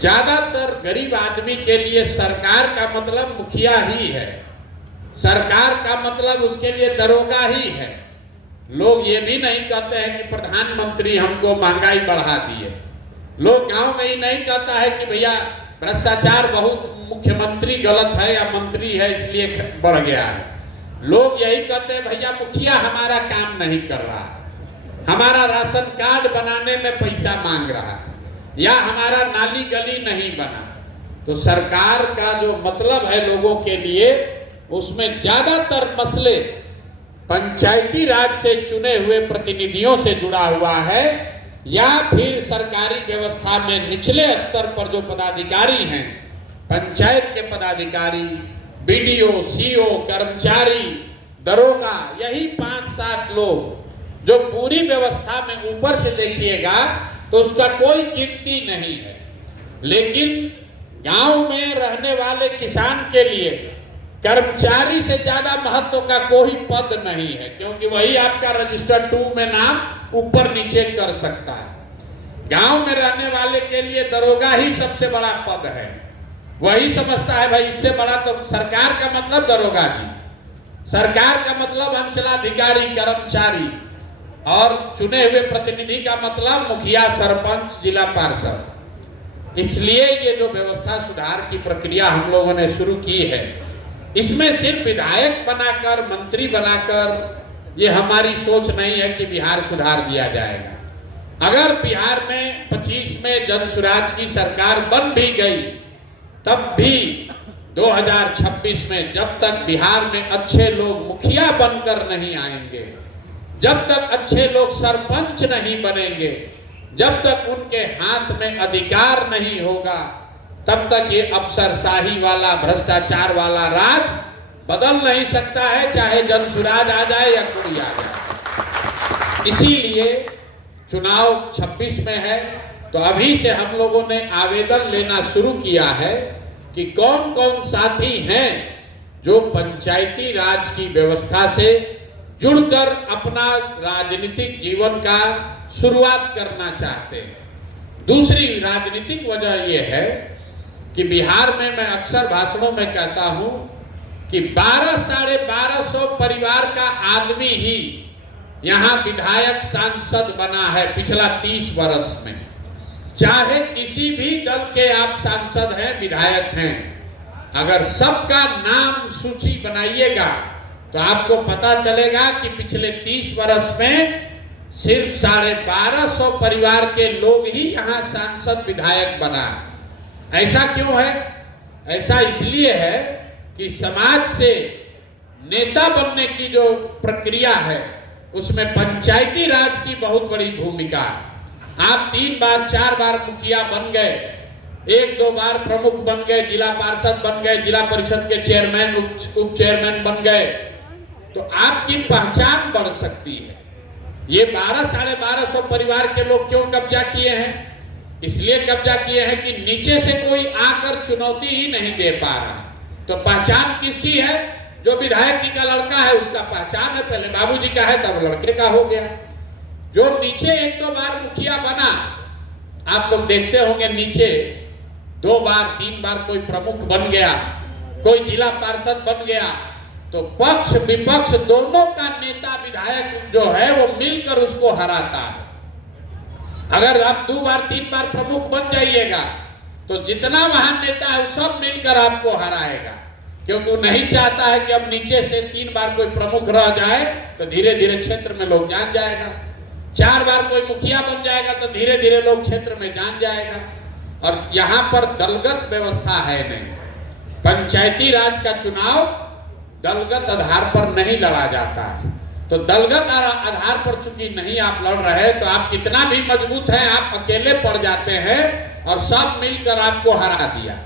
ज्यादातर गरीब आदमी के लिए सरकार का मतलब मुखिया ही है, सरकार का मतलब उसके लिए दरोगा ही है। लोग ये भी नहीं कहते हैं कि प्रधानमंत्री हमको महंगाई बढ़ा दिए। लोग गांव में ही नहीं कहता है कि भैया भ्रष्टाचार बहुत, मुख्यमंत्री गलत है या मंत्री है इसलिए बढ़ गया है। लोग यही कहते हैं भैया मुखिया हमारा काम नहीं कर रहा है, हमारा राशन कार्ड बनाने में पैसा मांग रहा है, या हमारा नाली गली नहीं बना। तो सरकार का जो मतलब है लोगों के लिए, उसमें ज्यादातर मसले पंचायती राज से चुने हुए प्रतिनिधियों से जुड़ा हुआ है, या फिर सरकारी व्यवस्था में निचले स्तर पर जो पदाधिकारी हैं, पंचायत के पदाधिकारी, बीडीओ, सीओ, कर्मचारी, दरोगा, यही 5-7 लोग जो पूरी व्यवस्था में ऊपर से देखिएगा तो उसका कोई गिनती नहीं है। लेकिन गांव में रहने वाले किसान के लिए कर्मचारी से ज्यादा महत्व का कोई पद नहीं है, क्योंकि वही आपका रजिस्टर 2 में नाम ऊपर नीचे कर सकता है। गांव में रहने वाले के लिए दरोगा ही सबसे बड़ा पद है। वही समझता है भाई इससे बड़ा तो सरकार का मतलब दरोगा जी, सरकार का मतलब अंचलाधिकारी, कर्मचारी, और चुने हुए प्रतिनिधि का मतलब मुखिया, सरपंच, जिला पार्षद। इसलिए ये जो व्यवस्था सुधार की प्रक्रिया हम लोगों ने शुरू की है, इसमें सिर्फ विधायक बनाकर, मंत्री बनाकर ये हमारी सोच नहीं है कि बिहार सुधार दिया जाएगा। अगर बिहार में 25 में जन सुराज की सरकार बन भी गई, तब भी 2026 में जब तक बिहार में अच्छे लोग मुखिया बनकर नहीं आएंगे, जब तक अच्छे लोग सरपंच नहीं बनेंगे, जब तक उनके हाथ में अधिकार नहीं होगा, तब तक ये अफसरशाही वाला, भ्रष्टाचार वाला राज बदल नहीं सकता है, चाहे जनसुराज आ जाए या कोई आ जाए। इसीलिए चुनाव 26 में है, तो अभी से हम लोगों ने आवेदन लेना शुरू किया है कि कौन कौन साथी हैं जो पंचायती राज की व्यवस्था से जुड़कर अपना राजनीतिक जीवन का शुरुआत करना चाहते हैं। दूसरी राजनीतिक वजह यह है कि बिहार में मैं अक्सर भाषणों में कहता हूं कि 1200-1250 परिवार का आदमी ही यहां विधायक, सांसद बना है पिछला 30 वर्ष में। चाहे किसी भी दल के आप सांसद हैं, विधायक हैं, अगर सबका नाम सूची बनाइएगा तो आपको पता चलेगा कि पिछले 30 वर्ष में सिर्फ 1250 परिवार के लोग ही यहाँ सांसद, विधायक बना। ऐसा क्यों है? ऐसा इसलिए है कि समाज से नेता बनने की जो प्रक्रिया है उसमें पंचायती राज की बहुत बड़ी भूमिका है। आप 3 बार 4 बार मुखिया बन गए, 1-2 बार प्रमुख बन गए, जिला पार्षद बन गए, जिला परिषद के चेयरमैन, उप चेयरमैन बन गए, तो आपकी पहचान बढ़ सकती है। ये 1200-1250 परिवार के लोग क्यों कब्जा किए हैं? इसलिए कब्जा किए हैं कि नीचे से कोई आकर चुनौती ही नहीं दे पा रहा। तो पहचान किसकी है? जो विधायक जी का लड़का है उसका पहचान है, पहले बाबूजी का है तब लड़के का हो गया। जो नीचे 1-2 बार मुखिया बना, आप लोग देखते होंगे नीचे 2 बार 3 बार कोई प्रमुख बन गया, कोई जिला पार्षद बन गया, तो पक्ष विपक्ष दोनों का नेता विधायक जो है वो मिलकर उसको हराता है। अगर आप 2 बार 3 बार प्रमुख बन जाइएगा तो जितना वहां नेता है सब मिलकर आपको हराएगा, क्योंकि वो नहीं चाहता है कि अब नीचे से 3 बार कोई प्रमुख रह जाए तो धीरे धीरे क्षेत्र में लोग जान जाएगा। 4 बार कोई मुखिया बन जाएगा तो धीरे धीरे लोग क्षेत्र में जान जाएगा। और यहाँ पर दलगत व्यवस्था है नहीं। पंचायती राज का चुनाव दलगत आधार पर नहीं लड़ा जाता है। तो दलगत आधार पर चूंकि नहीं आप लड़ रहे, तो आप कितना भी मजबूत हैं, आप अकेले पड़ जाते हैं और सब मिलकर आपको हरा दिया।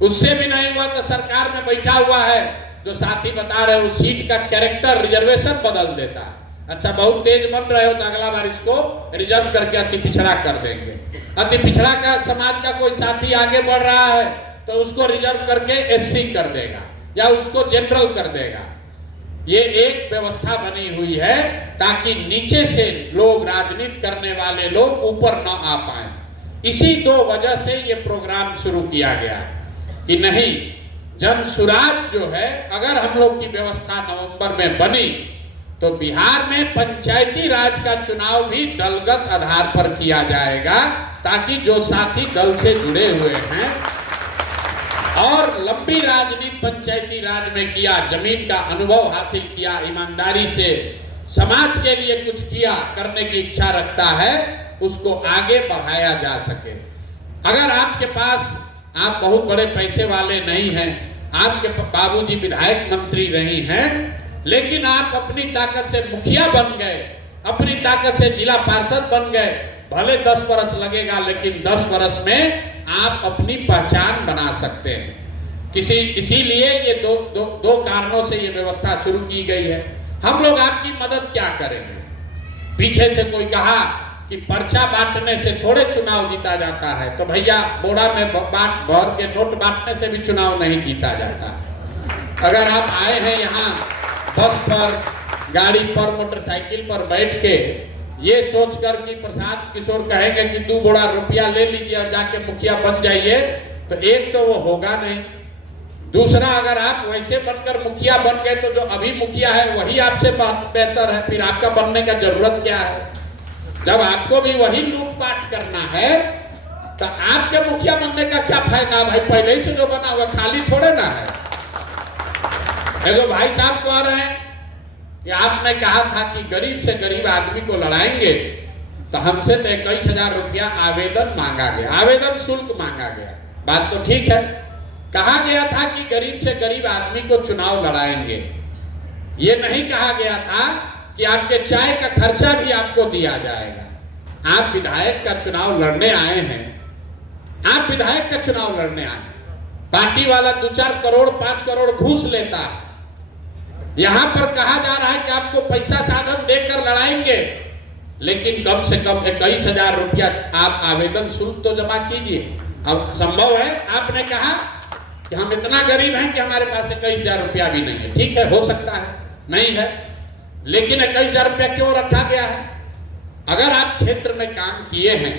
उससे भी नहीं हुआ तो सरकार में बैठा हुआ है जो साथी बता रहे उस सीट का कैरेक्टर, रिजर्वेशन बदल देता है। अच्छा, बहुत तेज बन रहे हो तो अगला बार इसको रिजर्व करके अति पिछड़ा कर देंगे। अति पिछड़ा का समाज का कोई साथी आगे बढ़ रहा है तो उसको रिजर्व करके एससी कर देगा या उसको जनरल कर देगा। ये एक व्यवस्था बनी हुई है ताकि नीचे से लोग, राजनीति करने वाले लोग ऊपर न आ पाए। इसी 2 वजह से ये प्रोग्राम शुरू किया गया कि नहीं, जन सुराज जो है, अगर हम लोग की व्यवस्था नवंबर में बनी तो बिहार में पंचायती राज का चुनाव भी दलगत आधार पर किया जाएगा, ताकि जो साथी दल से जुड़े हुए हैं और लंबी राजनीति पंचायती राज में किया, जमीन का अनुभव हासिल किया, ईमानदारी से समाज के लिए कुछ किया, करने की इच्छा रखता है, उसको आगे बढ़ाया जा सके। अगर आपके पास, आप बहुत बड़े पैसे वाले नहीं हैं, आपके बाबूजी विधायक मंत्री नहीं हैं, लेकिन आप अपनी ताकत से मुखिया बन गए, अपनी ताकत से जिला पार्षद बन गए, भले 10 वर्ष लगेगा, लेकिन 10 वर्ष में आप अपनी पहचान बना सकते हैं। इसीलिए ये दो कारणों से ये व्यवस्था शुरू की गई है। हम लोग आपकी मदद क्या करेंगे? पीछे से कोई कहा कि पर्चा बांटने से थोड़े चुनाव जीता जाता है, तो भैया बोरा में भर के नोट बांटने से भी चुनाव नहीं जीता जाता। अगर आप आए हैं यहाँ बस पर, गाड़ी पर, मोटरसाइकिल पर बैठ के ये सोचकर कि प्रशांत किशोर कहेंगे कि 2 बोरा रुपया ले लीजिए और जाके मुखिया बन जाइए, तो एक तो वो होगा नहीं, दूसरा अगर आप वैसे बनकर मुखिया बन गए तो जो अभी मुखिया है वही आपसे बेहतर है, फिर आपका बनने का जरूरत क्या है? जब आपको भी वही लूटपाट करना है तो आपके मुखिया बनने का क्या फायदा? भाई पहले ही से जो बना हुआ खाली थोड़े ना है। एगो भाई साहब कह रहे हैं कि आपने कहा था कि गरीब से गरीब आदमी को लड़ाएंगे, तो हमसे तो 21,000 रुपया आवेदन मांगा गया, आवेदन शुल्क मांगा गया। बात तो ठीक है, कहा गया था कि गरीब से गरीब आदमी को चुनाव लड़ाएंगे, ये नहीं कहा गया था कि आपके चाय का खर्चा भी आपको दिया जाएगा। आप विधायक का चुनाव लड़ने आए हैं, आप विधायक का चुनाव लड़ने आए हैं, पार्टी वाला 2-4 करोड़ 5 करोड़ घूस लेता है, यहां पर कहा जा रहा है कि आपको पैसा साधन देकर लड़ाएंगे, लेकिन कम से कम 21,000 रुपया आप आवेदन शुल्क तो जमा कीजिए। अब संभव है, आपने कहा कि हम इतना गरीब हैं कि हमारे पास 21,000 रुपया भी नहीं है, ठीक है, हो सकता है नहीं है, लेकिन 21,000 रुपया क्यों रखा गया है? अगर आप क्षेत्र में काम किए हैं,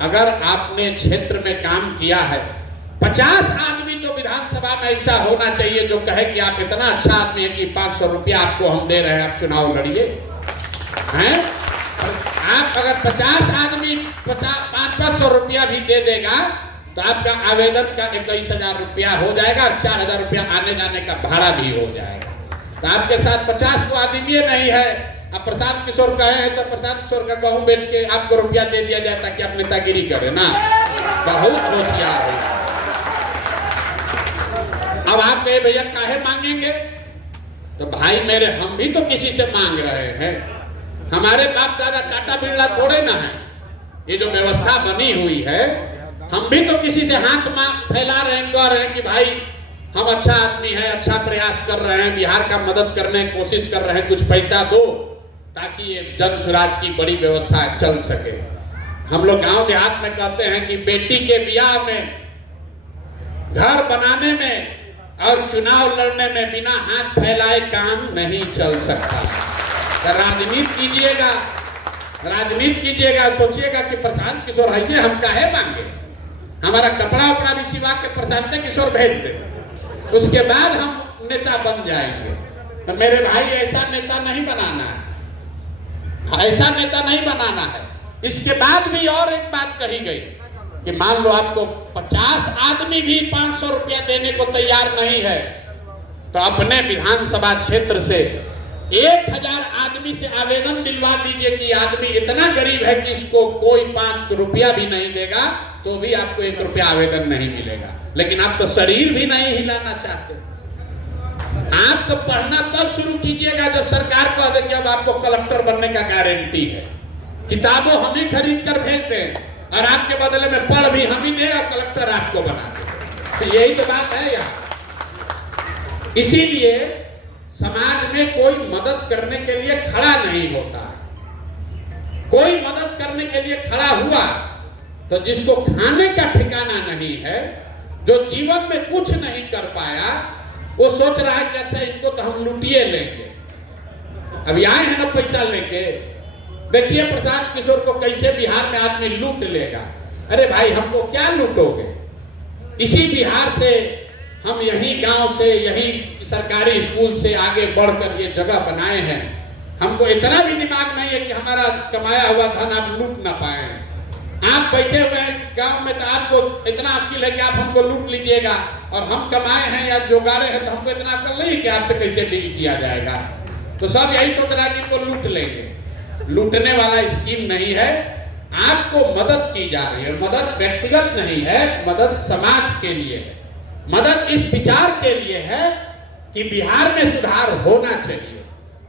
अगर आपने क्षेत्र में काम किया है, 50 आदमी तो विधानसभा में ऐसा होना चाहिए जो कहे कि आप इतना अच्छा आदमी है कि 500 रुपया आपको हम दे रहे हैं, आप चुनाव लड़िए हैं। आप अगर 50 आदमी 500 रुपया भी दे देगा तो आपका आवेदन का 21,000 रुपया हो जाएगा और 4,000 रुपया आने जाने का भाड़ा भी हो जाएगा। तो आपके साथ 50 को आदमी नहीं है, अब प्रशांत किशोर कहे हैं तो प्रशांत किशोर का गेहूं बेच के आपको रुपया दे दिया जाए ताकि आप नेतागिरी करें ना, बहुत होशियार है। अब आप कहे भैया काहे मांगेंगे? तो भाई मेरे, हम भी तो किसी से मांग रहे हैं, हमारे बाप दादा टाटा बिरला थोड़े ना है। ये जो व्यवस्था बनी हुई है, हम भी तो किसी से हाथ फैला रहे हैं, कह रहे हैं कि भाई हम अच्छा आदमी है, अच्छा प्रयास कर रहे हैं, बिहार का मदद करने की कोशिश कर रहे हैं, कुछ पैसा दो ताकि ये जन सुराज की बड़ी व्यवस्था चल सके। हम लोग गांव देहात में कहते हैं कि बेटी के ब्याह में, घर बनाने में और चुनाव लड़ने में बिना हाथ फैलाए काम नहीं चल सकता। तो राजनीति कीजिएगा, राजनीति कीजिएगा, सोचिएगा कि प्रशांत किशोर है, हम काहे मांगे, हमारा कपड़ा उपड़ा भी सिवा के प्रशांत किशोर भेज दे, उसके बाद हम नेता बन जाएंगे। तो मेरे भाई ऐसा नेता नहीं बनाना है, ऐसा नेता नहीं बनाना है। इसके बाद भी और एक बात कही गई कि मान लो आपको 50 आदमी भी 500 रुपया देने को तैयार नहीं है, तो अपने विधानसभा क्षेत्र से 1,000 आदमी से आवेदन दिलवा दीजिए कि आदमी इतना गरीब है कि इसको कोई 500 रुपया भी नहीं देगा, तो भी आपको 1 रुपया आवेदन नहीं मिलेगा। लेकिन आप तो शरीर भी नहीं हिलाना चाहते। आप तो पढ़ना तब शुरू कीजिएगा जब सरकार कह दे कि अब आपको कलेक्टर बनने का गारंटी है, किताबों हम ही खरीद कर भेज दें और आपके बदले में पढ़ भी हम ही दें और कलेक्टर आपको बना दे। तो यही तो बात है यार। इसीलिए समाज में कोई मदद करने के लिए खड़ा नहीं होता। कोई मदद करने के लिए खड़ा हुआ तो जिसको खाने का ठिकाना नहीं है, जो जीवन में कुछ नहीं कर पाया, वो सोच रहा है कि अच्छा इनको तो हम लूटिए लेंगे। अभी आए हैं ना पैसा लेके, देखिए प्रशांत किशोर को कैसे बिहार में आदमी लूट लेगा। अरे भाई हमको क्या लूटोगे? इसी बिहार से हम यही गांव से, यही सरकारी स्कूल से आगे बढ़कर ये जगह बनाए हैं। हमको इतना भी दिमाग नहीं है कि हमारा कमाया हुआ धन आप लूट ना पाए। आप बैठे हुए हैं गांव में तो आपको इतना अक्ल है कि आप हमको लूट लीजिएगा, और हम कमाए हैं या जोगाड़े हैं तो हमको इतना अक्ल नहीं कि आपसे कैसे डील किया जाएगा। तो सब यही सोच रहा है कि इनको लूट लेंगे। लूटने वाला स्कीम नहीं है, आपको मदद की जा रही है। मदद व्यक्तिगत नहीं है, मदद समाज के लिए है। मदद इस विचार के लिए है कि बिहार में सुधार होना चाहिए,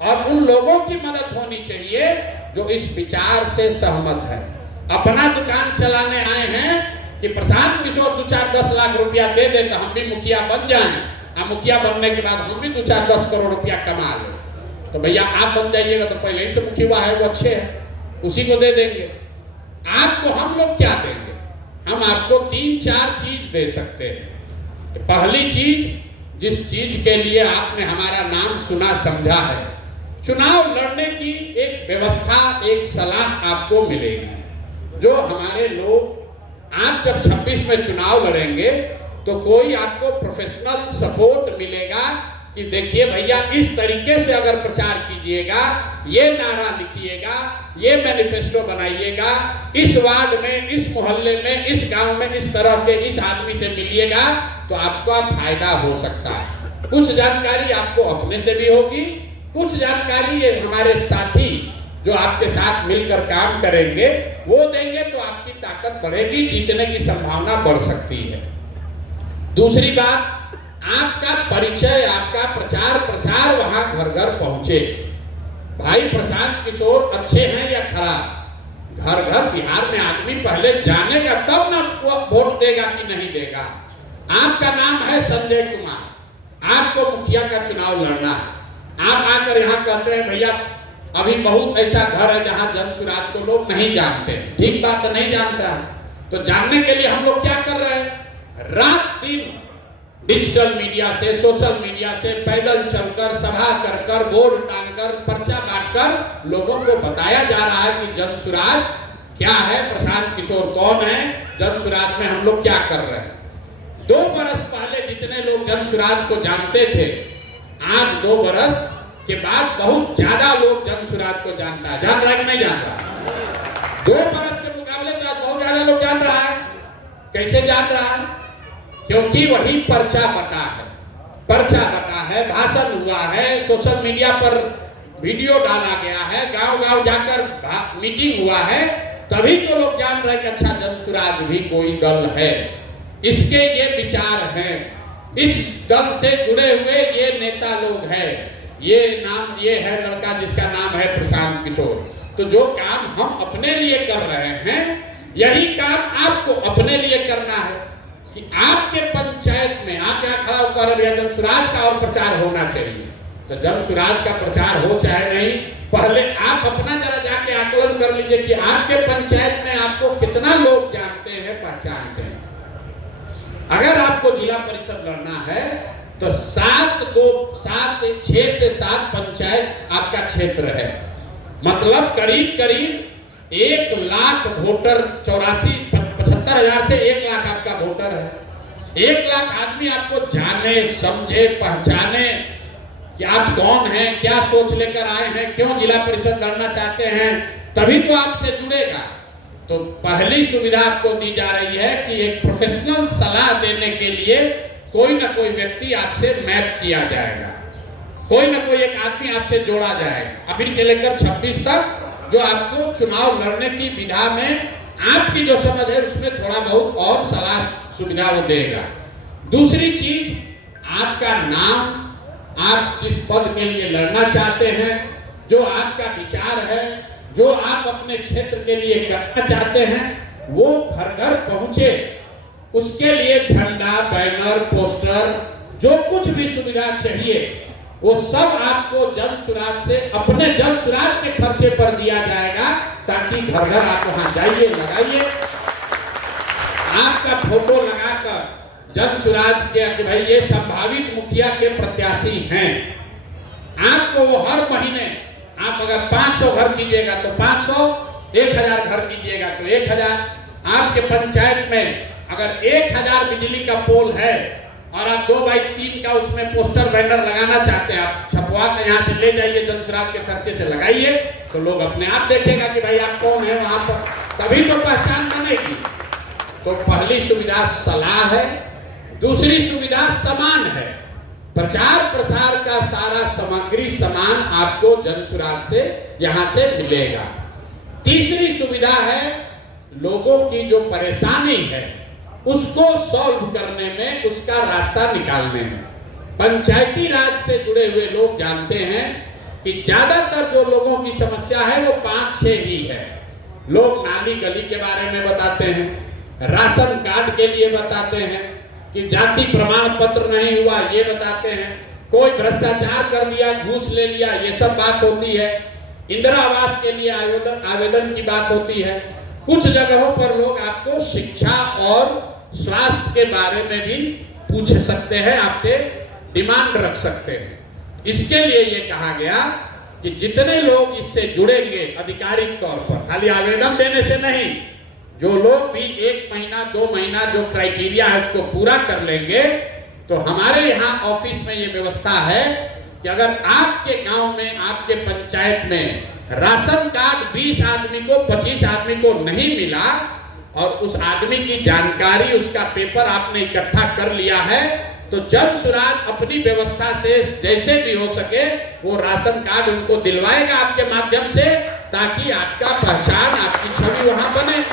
और उन लोगों की मदद होनी चाहिए जो इस विचार से सहमत है। अपना दुकान चलाने आए हैं कि प्रशांत किशोर 2-4-10 लाख रुपया दे दे तो हम भी मुखिया बन जाएं, और मुखिया बनने के बाद हम भी 2-4-10 करोड़ रुपया कमा लें। तो भैया आप बन जाइएगा, तो पहले ही से मुखिया है वो अच्छे है, उसी को दे देंगे। आपको हम लोग क्या देंगे? हम आपको 3-4 चीज दे सकते हैं। पहली चीज, जिस चीज के लिए आपने हमारा नाम सुना समझा है, चुनाव लड़ने की एक व्यवस्था, एक सलाह आपको मिलेगी। जो हमारे लोग, आप जब 26 में चुनाव लड़ेंगे तो कोई आपको प्रोफेशनल सपोर्ट मिलेगा कि देखिए भैया इस तरीके से अगर प्रचार कीजिएगा, ये नारा लिखिएगा, ये मैनिफेस्टो बनाइएगा, इस वार्ड में, इस मोहल्ले में, इस गांव में इस तरह के इस आदमी से मिलिएगा तो आपका फायदा हो सकता है। कुछ जानकारी आपको अपने से भी होगी, कुछ जानकारी ये हमारे साथी जो आपके साथ मिलकर काम करेंगे वो देंगे, तो आपकी ताकत बढ़ेगी, जीतने की संभावना बढ़ सकती है। दूसरी बात, आपका परिचय, आपका प्रचार प्रसार वहां घर घर पहुंचे। भाई प्रशांत किशोर अच्छे हैं या खराब, घर घर बिहार में आदमी पहले जानेगा तब ना वो वोट देगा कि नहीं देगा। आपका नाम है संजय कुमार, आपको मुखिया का चुनाव लड़ना है। आप आकर यहाँ कहते हैं भैया अभी बहुत ऐसा घर है जहाँ जन सुराज को लोग नहीं जानते। ठीक बात है, नहीं जानता है, तो जानने के लिए हम लोग क्या कर रहे हैं? रात दिन डिजिटल मीडिया से, सोशल मीडिया से, पैदल चलकर, सभा कर कर, बोर्ड टांगकर, पर्चा बांटकर लोगों को बताया जा रहा है कि जन सुराज क्या है, प्रशांत किशोर कौन है, जन सुराज में हम लोग क्या कर रहे हैं। 2 बरस पहले जितने लोग जन सुराज को जानते थे, आज 2 बरस के बाद बहुत ज्यादा लोग जन सुराज को जानता है। जान रहा है कि नहीं जान रहा? 2 बरस के मुकाबले में आज बहुत ज्यादा लोग जान रहा है। कैसे जान रहा है? क्योंकि वही पर्चा बटा है, पर्चा बटा है, भाषण हुआ है, सोशल मीडिया पर वीडियो डाला गया है, गांव गांव जाकर मीटिंग हुआ है, तभी तो लोग जान रहे हैं कि अच्छा जन सुराज भी कोई दल है, इसके ये विचार हैं, इस दल से जुड़े हुए ये नेता लोग हैं, ये नाम, ये है लड़का जिसका नाम है प्रशांत किशोर। तो जो काम हम अपने लिए कर रहे हैं, यही काम आपको अपने लिए करना है कि आपके पंचायत में आप यहाँ खड़ा होकर जन सुराज का और प्रचार होना चाहिए। तो जन सुराज का प्रचार हो चाहे नहीं, पहले आप अपना जरा जाके आकलन कर लीजिए कि आपके पंचायत में आपको कितना लोग जानते हैं, पहचानते हैं। अगर आपको जिला परिषद लड़ना है तो 6 से 7 पंचायत आपका क्षेत्र है, मतलब करीब करीब 1 लाख वोटर, 75,000 से 1 लाख आपका वोटर है। 1 लाख आदमी आपको जाने, समझे, पहचाने कि आप कौन हैं, क्या सोच लेकर आए हैं, क्यों जिला परिषद लड़ना चाहते हैं, तभी तो आपसे जुड़ेगा। तो पहली सुविधा आपको दी जा रही है कि एक प्रोफेशनल सलाह देने के लिए कोई ना कोई व्यक्ति आपसे मैप किया जाएगा, कोई ना कोई एक आदमी आपसे जोड़ा जाएगा अभी से लेकर 26 तक, जो आपको चुनाव लड़ने की विधा में आपकी जो समझ है उसमें थोड़ा बहुत और सलाह सुविधा वो देगा। दूसरी चीज, आपका नाम, आप जिस पद के लिए लड़ना चाहते हैं, जो आपका विचार है, जो आप अपने क्षेत्र के लिए करना चाहते हैं, वो घर घर पहुंचे। उसके लिए झंडा, बैनर, पोस्टर, जो कुछ भी सुविधा चाहिए वो सब आपको जन सुराज से, अपने जन सुराज के खर्चे पर दिया जाएगा, ताकि घर घर आप वहां जाइए, लगाइए, आपका फोटो लगाकर जन सुराज के कि भाई ये संभावित मुखिया के प्रत्याशी हैं। आपको वो हर महीने, आप अगर 500 घर कीजिएगा तो 500, 1000 घर कीजिएगा तो 1000, आपके पंचायत में अगर 1000 बिजली का पोल है और आप 2x3 का उसमें पोस्टर बैनर लगाना चाहते हैं, आप छपवा के यहाँ से ले जाइए, जनसुराज के खर्चे से लगाइए, तो लोग अपने आप देखेगा कि भाई आप कौन है वहां पर, तभी तो पहचान बनेगी। तो पहली सुविधा सलाह है, दूसरी सुविधा सामान है। प्रचार प्रसार का सारा सामग्री सामान आपको जनसुराज से यहां से मिलेगा। तीसरी सुविधा है लोगों की जो परेशानी है उसको सॉल्व करने में, उसका रास्ता निकालने में। पंचायती राज से जुड़े हुए लोग जानते हैं कि ज्यादातर जो लोगों की समस्या है वो 5-6 ही है। लोग नाली गली के बारे में बताते हैं, राशन कार्ड के लिए बताते हैं, कि जाति प्रमाण पत्र नहीं हुआ ये बताते हैं, कोई भ्रष्टाचार कर दिया, घूस ले लिया, ये सब बात होती है। इंदिरा आवास के लिए आवेदन की बात होती है। कुछ जगहों पर लोग आपको शिक्षा और स्वास्थ्य के बारे में भी पूछ सकते हैं, आपसे डिमांड रख सकते हैं। इसके लिए ये कहा गया कि जितने लोग इससे जुड़ेंगे आधिकारिक तौर पर, खाली आवेदन देने से नहीं, जो लोग भी 1 महीना 2 महीना जो क्राइटेरिया है उसको पूरा कर लेंगे, तो हमारे यहाँ ऑफिस में ये व्यवस्था है कि अगर आपके गांव में, आपके पंचायत में राशन कार्ड 20 आदमी को, 25 आदमी को नहीं मिला और उस आदमी की जानकारी, उसका पेपर आपने इकट्ठा कर लिया है, तो जनसुराज अपनी व्यवस्था से जैसे भी हो सके वो राशन कार्ड उनको दिलवाएगा आपके माध्यम से, ताकि आपका पहचान, आपकी छवि वहां बने।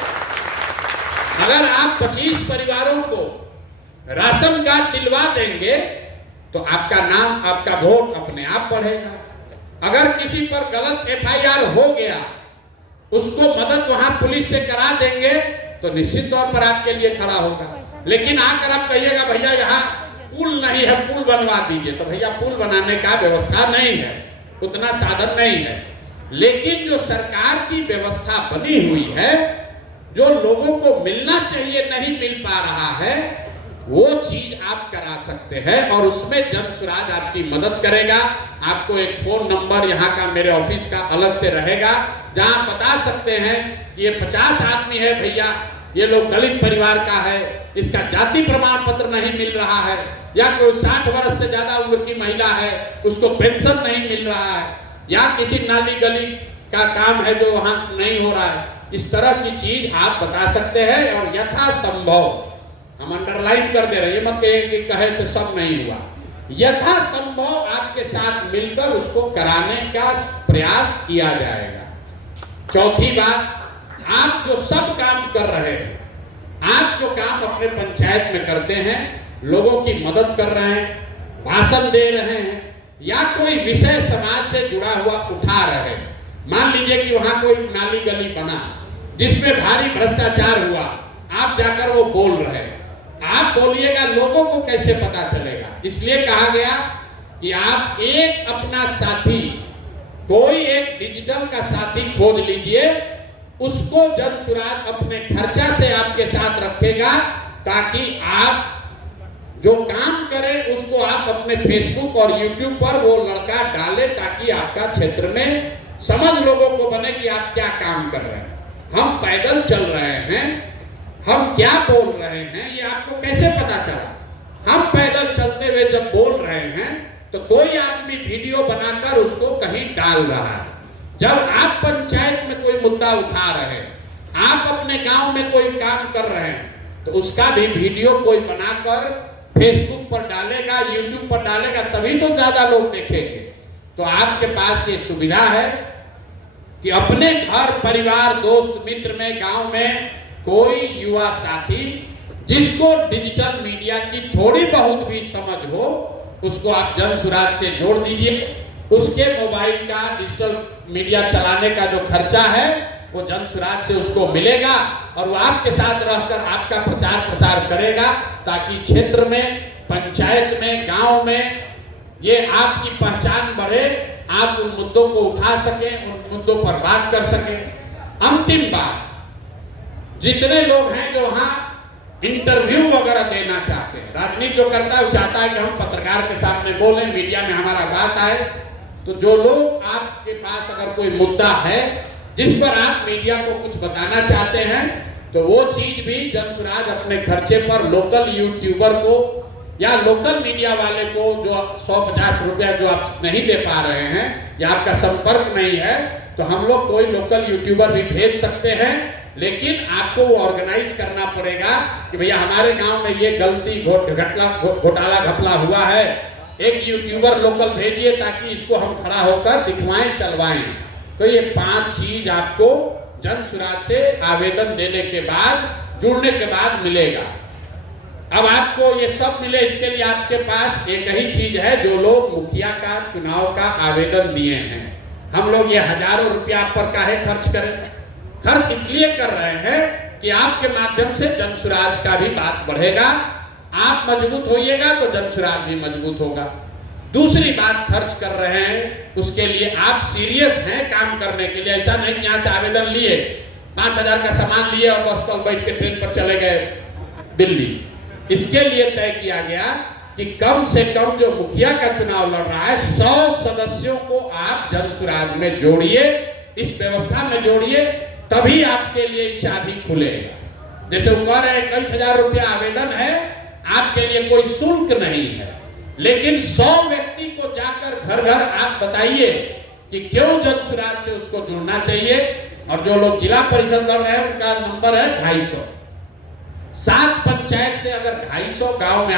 अगर आप 25 परिवारों को राशन कार्ड दिलवा देंगे तो आपका नाम, आपका वोट अपने आप बढ़ेगा। अगर किसी पर गलत FIR हो गया, उसको मदद वहां पुलिस से करा देंगे तो निश्चित तौर पर आपके लिए खड़ा होगा। लेकिन आकर आप कहिएगा भैया यहाँ पुल नहीं है, पुल बनवा दीजिए, तो भैया पुल बनाने का व्यवस्था नहीं है, उतना साधन नहीं है। लेकिन जो सरकार की व्यवस्था बनी हुई है, जो लोगों को मिलना चाहिए नहीं मिल पा रहा है, वो चीज आप करा सकते हैं और उसमें जनसुराज आपकी मदद करेगा। आपको एक फोन नंबर यहाँ का, मेरे ऑफिस का अलग से रहेगा, जहाँ बता सकते हैं कि ये 50 आदमी है भैया, ये लोग दलित परिवार का है, इसका जाति प्रमाण पत्र नहीं मिल रहा है, या कोई 60 वर्ष से ज्यादा उम्र की महिला है, उसको पेंशन नहीं मिल रहा है, या किसी नाली गली का काम है जो वहां नहीं हो रहा है। इस तरह की चीज आप बता सकते हैं और यथासंभव, हम अंडरलाइन कर दे रहे हैं, ये मत कहे तो सब नहीं हुआ, यथासंभव आपके साथ मिलकर उसको कराने का प्रयास किया जाएगा। चौथी बात, आप जो सब काम कर रहे हैं, आप जो काम अपने पंचायत में करते हैं, लोगों की मदद कर रहे हैं, भाषण दे रहे हैं, या कोई विषय समाज से जुड़ा हुआ उठा रहे हैं। मान लीजिए कि वहां कोई नाली गली बना जिसमें भारी भ्रष्टाचार हुआ, आप जाकर वो बोल रहे हैं, आप बोलिएगा, लोगों को कैसे पता चलेगा? इसलिए कहा गया कि आप एक अपना साथी, कोई एक डिजिटल का साथी खोज लीजिए, उसको जनसुराज अपने खर्चा से आपके साथ रखेगा, ताकि आप जो काम करें उसको आप अपने फेसबुक और यूट्यूब पर वो लड़का डाले, ताकि आपका क्षेत्र में समझ लोगों को बने कि आप क्या काम कर रहे हैं। हम पैदल चल रहे हैं, हम क्या बोल रहे हैं, ये आपको कैसे पता चला? हम पैदल चलते हुए जब बोल रहे हैं तो कोई आदमी वीडियो बनाकर उसको कहीं डाल रहा है। जब आप पंचायत में कोई मुद्दा उठा रहे हैं, आप अपने गांव में कोई काम कर रहे हैं, तो उसका भी वीडियो कोई बनाकर फेसबुक पर डालेगा, यूट्यूब पर डालेगा, तभी तो ज्यादा लोग देखेंगे। तो आपके पास ये सुविधा है कि अपने घर परिवार दोस्त मित्र में, गांव में कोई युवा साथी जिसको डिजिटल मीडिया की थोड़ी बहुत भी समझ हो, उसको आप जनसुराज से जोड़ दीजिए। उसके मोबाइल का डिजिटल मीडिया चलाने का जो खर्चा है वो जनसुराज से उसको मिलेगा और वो आपके साथ रहकर आपका प्रचार प्रसार करेगा, ताकि क्षेत्र में, पंचायत में, गांव में ये आपकी पहचान बढ़े, आप उन मुद्दों को उठा सकें, उन मुद्दों पर बात कर सकें। अंतिम बात, जितने लोग हैं जो वहां इंटरव्यू वगैरह देना चाहते हैं, राजनीति जो करता है वो चाहता है कि हम पत्रकार के सामने बोलें, मीडिया में हमारा बात आए, तो जो लोग आपके पास अगर कोई मुद्दा है जिस पर आप मीडिया को कुछ बताना चाहते हैं, तो वो चीज भी जनसुराज अपने खर्चे पर लोकल यूट्यूबर को या लोकल मीडिया वाले को जो 150 रुपया जो आप नहीं दे पा रहे हैं या आपका संपर्क नहीं है, तो हम लोग कोई लोकल यूट्यूबर भी भेज सकते हैं, लेकिन आपको वो ऑर्गेनाइज करना पड़ेगा कि भैया हमारे गांव में ये गलती घोटाला घपला हुआ है, एक यूट्यूबर लोकल भेजिए ताकि इसको हम खड़ा होकर दिखवाएं चलवाएं। तो ये 5 चीज आपको जनसुराज से आवेदन देने के बाद, जुड़ने के बाद मिलेगा। अब आपको ये सब मिले, इसके लिए आपके पास एक ही चीज है, जो लोग मुखिया का चुनाव का आवेदन दिए हैं, हम लोग ये हजारों रुपया आप पर काहे खर्च करें? खर्च इसलिए कर रहे हैं कि आपके माध्यम से जनसुराज का भी बात बढ़ेगा, आप मजबूत होइएगा तो जनसुराज भी मजबूत होगा। दूसरी बात खर्च कर रहे हैं, उसके लिए आप सीरियस हैं काम करने के लिए। ऐसा नहीं कि यहाँ से आवेदन लिए, 5000 का सामान लिए और बस कल बैठ के ट्रेन पर चले गए दिल्ली। इसके लिए तय किया गया कि कम से कम जो मुखिया का चुनाव लड़ रहा है, 100 सदस्यों को आप जनसुराज में जोड़िए, इस व्यवस्था में जोड़िए, तभी आपके लिए चाबी खुलेगा। जैसे वो कह रहे हैं 21,000 रुपया आवेदन है, आपके लिए कोई शुल्क नहीं है, लेकिन 100 व्यक्ति को जाकर घर घर आप बताइए कि क्यों जनसुराज से उसको जुड़ना चाहिए। और जो लोग जिला परिषद लड़ रहे हैं उनका नंबर है 250। 7 पंचायत से अगर 250 गांव में